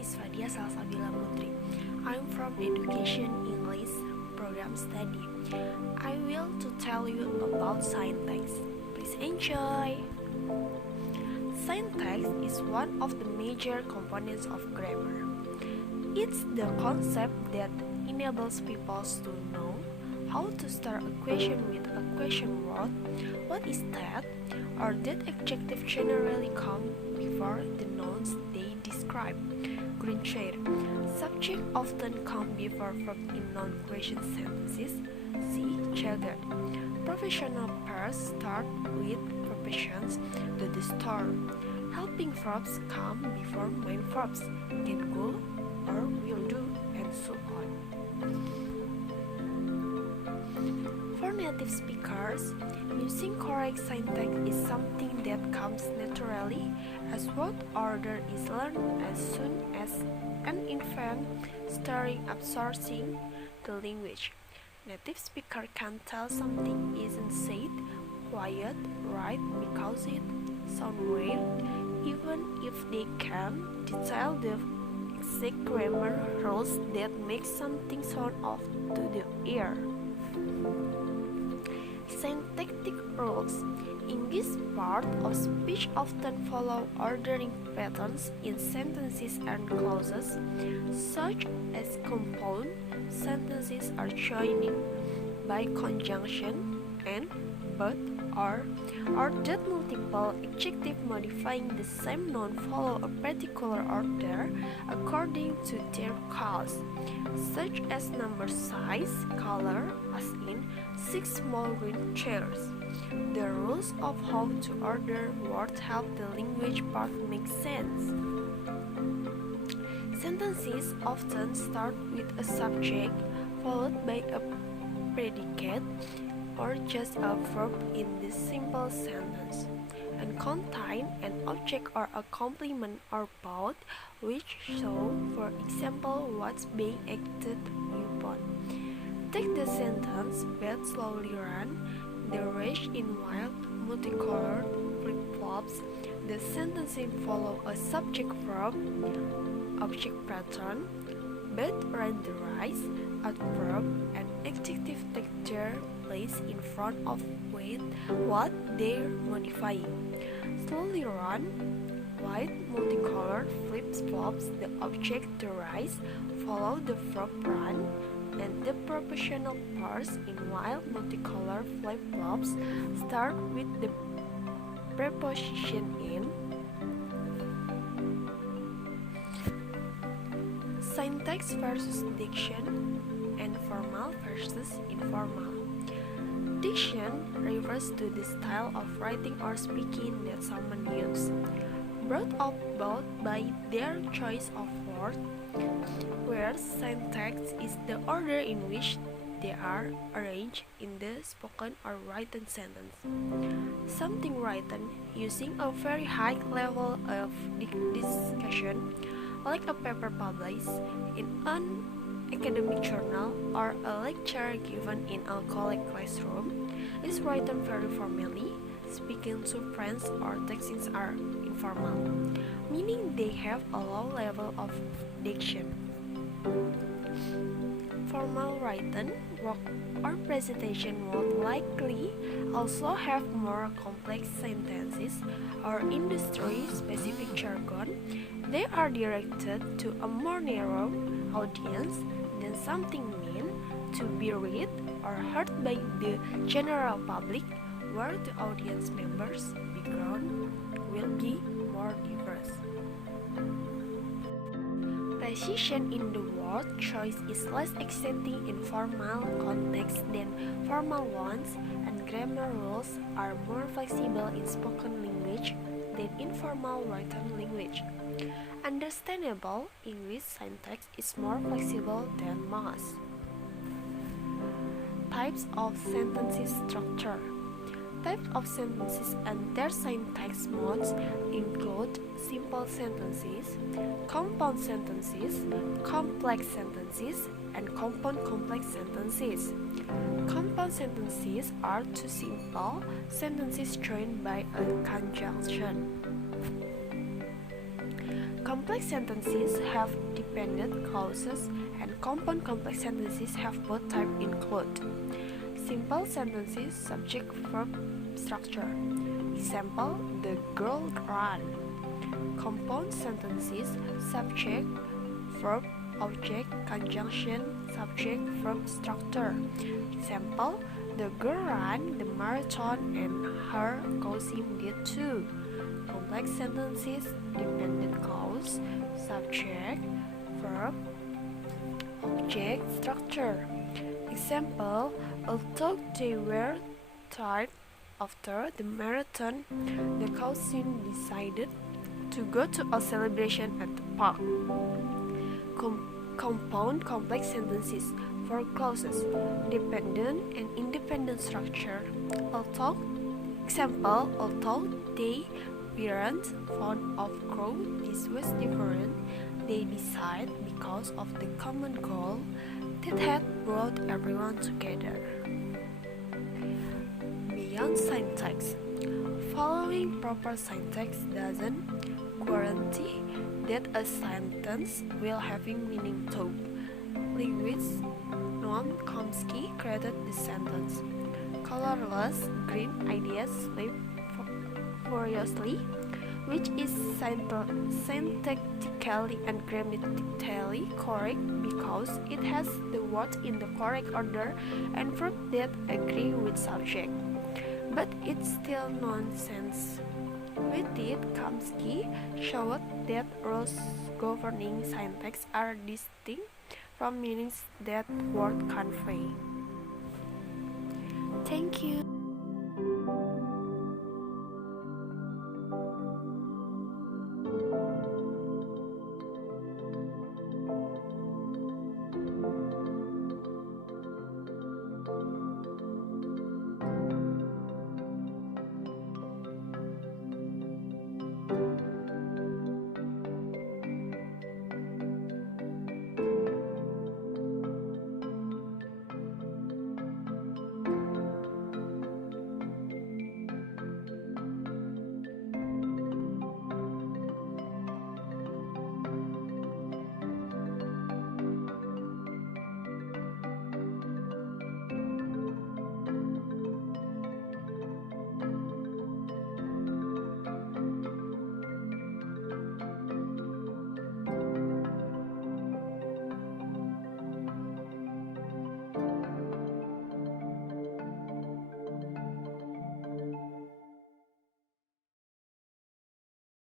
is Fadia Salsabilla Putri. I'm from Education English Program Study. I will to tell you about syntax. Please enjoy. Syntax is one of the major components of grammar. It's the concept that enables people to know how to start a question with a question word, what is that, or that adjective generally come before the nouns they describe. Green chair. Subject often come before verb in non-question sentences. See children. Professional pairs start with prepositions to the store. Helping verbs come before main verbs. Can go or will do and so on. For native speakers, using correct syntax is something that comes naturally, as word order is learned as soon as an infant starting absorbing the language. Native speaker can tell something isn't said quiet right because it sounds weird, even if they can detail the exact grammar rules that make something sound off to the ear. Syntactic rules. English part of speech often follow ordering patterns in sentences and clauses, such as compound sentences are joining by conjunction and but or that multiple adjectives modifying the same noun follow a particular order according to their cause, such as number, size, color, as in 6 small green chairs. The rules of how to order words help the language part make sense. Sentences often start with a subject followed by a predicate or just a verb in the simple sentence, and contain an object or a complement or both, which show, for example, what's being acted upon. Take the sentence, bed slowly run, the race in wild, multicolored flip-flops. The sentences follow a subject-verb, object pattern, bed ran the rice, adverb, and adjective texture placed in front of with what they're modifying. Slowly run, white, multicolored flip-flops, the object the rice, follow the verb run, and the proportional parts in wild multicolored flip-flops start with the preposition in. Syntax versus diction and formal versus informal. Diction refers to the style of writing or speaking that someone uses, brought about by their choice of words, whereas syntax is the order in which they are arranged in the spoken or written sentence. Something written using a very high level of discussion, like a paper published in an academic journal or a lecture given in a college classroom, is written very formally. Speaking to friends or texting are informal, meaning they have a low level of diction. Formal written work or presentation would likely also have more complex sentences or industry-specific jargon. They are directed to a more narrow audience than something meant to be read or heard by the general public, where the audience members' background will be more diverse. Precision in the word choice is less exacting in formal contexts than formal ones, and grammar rules are more flexible in spoken language than in formal written language. Understandable English syntax is more flexible than most. Types of sentences structure. Types of sentences and their syntax modes include simple sentences, compound sentences, complex sentences, and compound complex sentences. Compound sentences are two simple sentences joined by a conjunction. Complex sentences have dependent clauses, and compound complex sentences have both types include. Simple sentences, subject, verb, structure. Example, the girl ran. Compound sentences, subject, verb, object, conjunction, subject, verb, structure. Example, the girl ran the marathon and her cousin did too. Complex sentences, dependent clause, subject, verb, object, structure. Example, although they were tired after the marathon, the cousin decided to go to a celebration at the park. Compound complex sentences for clauses, dependent and independent structure. Although they weren't fond of crow, this was different. They decided because of the common goal that had brought everyone together. Beyond syntax. Following proper syntax doesn't guarantee that a sentence will have meaning too. Linguist Noam Chomsky created this sentence. Colorless green ideas slip furiously, which is syntactically and grammatically correct because it has the words in the correct order and verbs that agree with subject. But it's still nonsense. With it, Chomsky showed that rules governing syntax are distinct from meanings that words convey. Thank you.